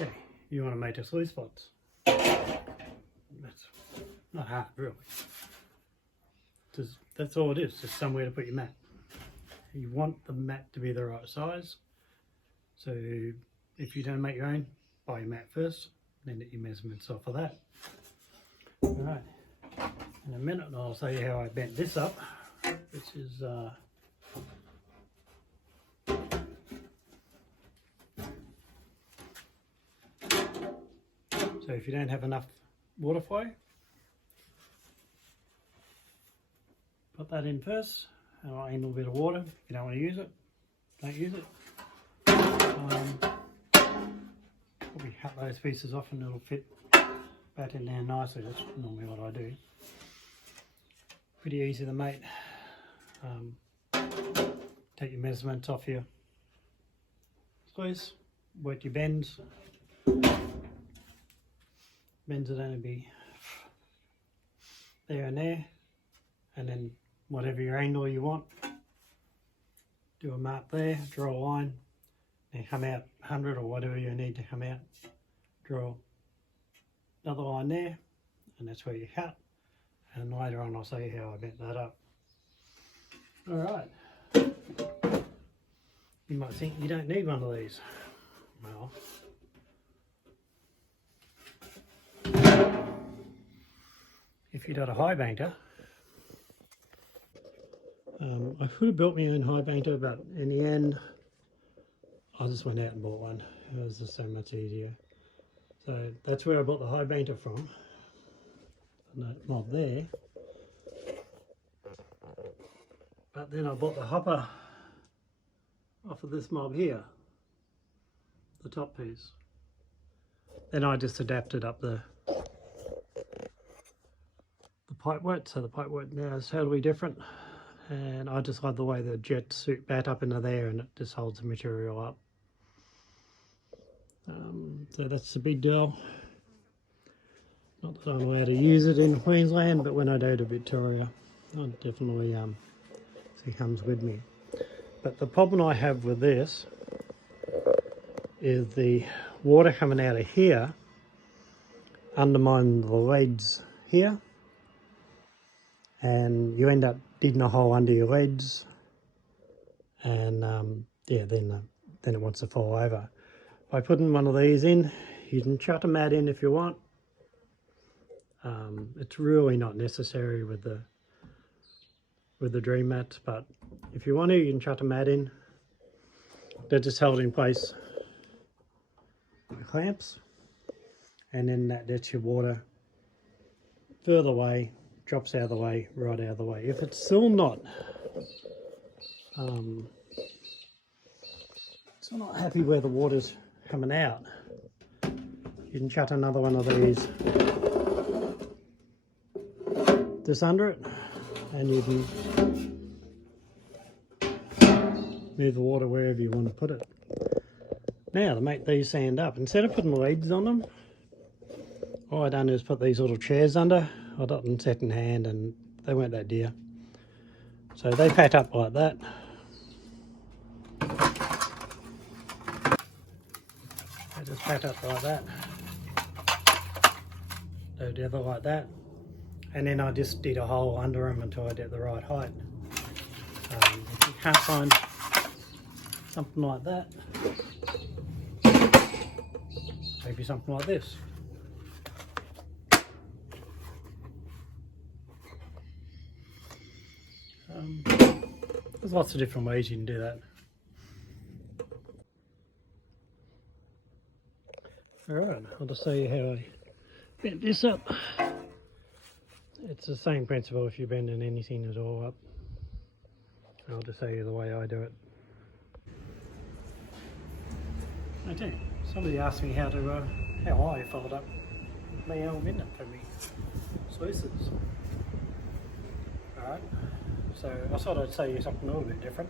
Okay, you want to make a sluice spots. That's not hard really. That's all it is, just somewhere to put your mat. You want the mat to be the right size. So if you don't make your own, buy your mat first, then get your measurements off of that. Alright, in a minute I'll show you how I bent this up, which is so if you don't have enough water flow, put that in first, and I'll add a little bit of water. If you don't want to use it, don't use it. Probably cut those pieces off and it'll fit back in there nicely. That's normally what I do. Pretty easy to make. Take your measurements off your sluice, work your bends. Bends would only be there and there, and then whatever your angle you want, do a mark there, draw a line, and come out 100 or whatever you need to come out. Draw another line there, and that's where you cut. And later on I'll show you how I bent that up. Alright, you might think you don't need one of these. Well, if you got a high banker, I could have built my own high banker, but in the end I just went out and bought one. It was just so much easier. So that's where I bought the high banker from, and that mob there. But then I bought the hopper off of this mob here, the top piece. Then I just adapted up the pipe width, so the pipe width now is totally different, and I just love the way the jets suit back up into there and it just holds the material up. So that's the big deal. Not that I'm allowed to use it in Queensland, but when I go to Victoria, I definitely it comes with me. But the problem I have with this is the water coming out of here undermines the leads here, and you end up digging a hole under your leads, and yeah, then it wants to fall over. By putting one of these in, you can chuck a mat in if you want. It's really not necessary with the dream mats, but if you want to, you can chuck a mat in. They're just held in place by clamps, and then that lets your water further away, drops out of the way, right out of the way. If it's still not happy where the water's coming out, you can chuck another one of these just under it, and you can move the water wherever you want to put it. Now, to make these stand up, instead of putting leads on them, all I done is put these little chairs under. I got them second hand and they weren't that dear. So they pack up like that. They just pack up like that. Go together like that. And then I just did a hole under them until I get the right height. If you can't find something like that, maybe something like this. There's lots of different ways you can do that. Alright, I'll just show you how I bent this up. It's the same principle if you're bending anything at all up. I'll just show you the way I do it. Okay, somebody asked me how I fold up my own bend for me sluices. Alright, so I thought I'd show you something a little bit different.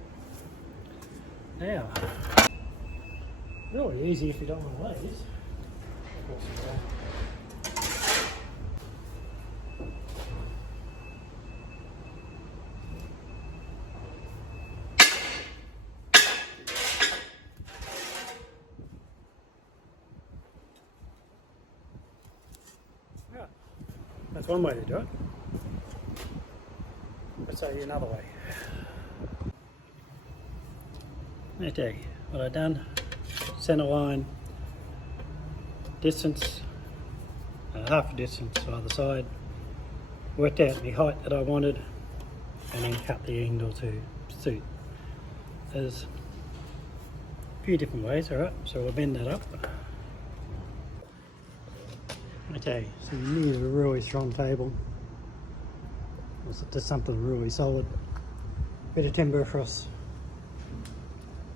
Now, really easy if you don't want to these. Of course you don't. one way to do it. Let's show you another way. Okay, what I've done, centre line, distance, half a distance either side, worked out the height that I wanted, and then cut the angle to suit. There's a few different ways, alright, so we'll bend that up. Okay, so you need a really strong table, or just something really solid. Bit of timber across.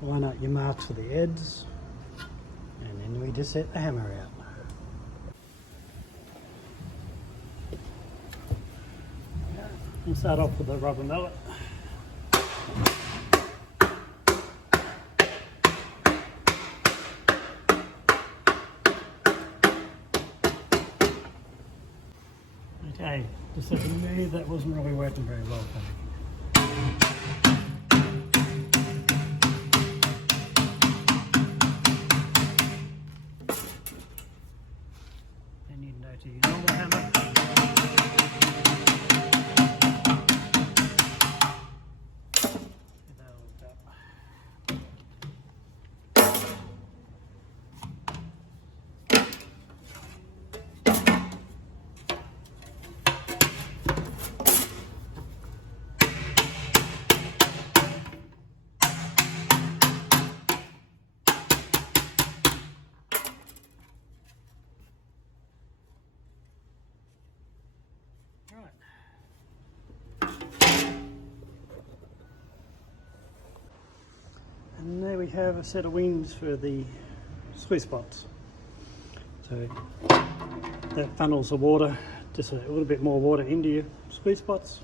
Line up your marks for the edges, and then we just set the hammer out. We'll start off with the rubber mallet. Okay, just looking at me, that wasn't really working very well for me. Then you can go to your normal hammer. Get that all up. And there we have a set of wings for the sluice pots. So that funnels the water, just a little bit more water into your sluice pots.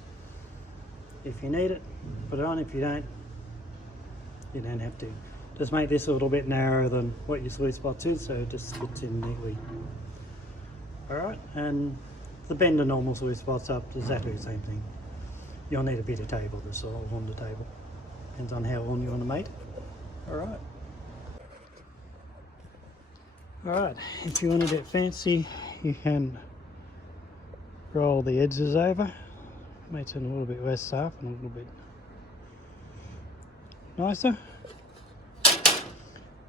If you need it, put it on. If you don't have to. Just make this a little bit narrower than what your sluice pots is, so it just fits in neatly. Alright, and to bend the normal sluice pots up, exactly the same thing. You'll need a bit of table, this all on the table. Depends on how long you want to make it. Alright. Alright, if you want to get fancy, you can roll the edges over. Makes it a little bit less sharp and a little bit nicer.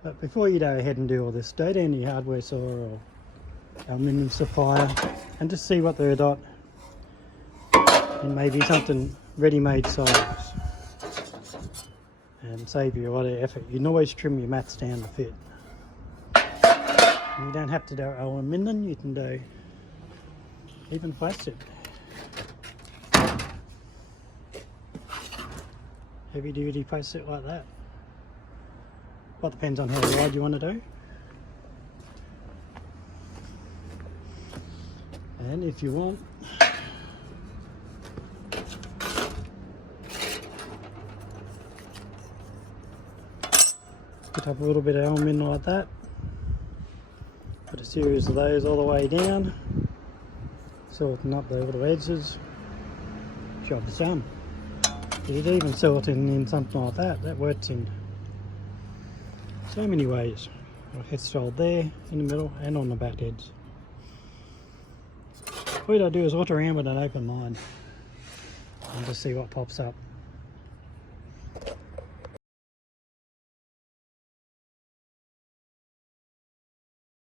But before you go ahead and do all this, go down to your hardware store or aluminium supplier and just see what they've got, and maybe something ready-made size, and save you a lot of effort. You can always trim your mats down to fit. And you don't have to do aluminium, you can do even plastic. Heavy duty plastic like that. Well, depends on how wide you want to do. And if you want, put up a little bit of aluminium like that. Put a series of those all the way down. Sorting up the little edges. Job's done. You could even sorting in something like that. That works in so many ways. It's sold there, in the middle, and on the back edge. All you gotta do is look around with an open mind and just see what pops up.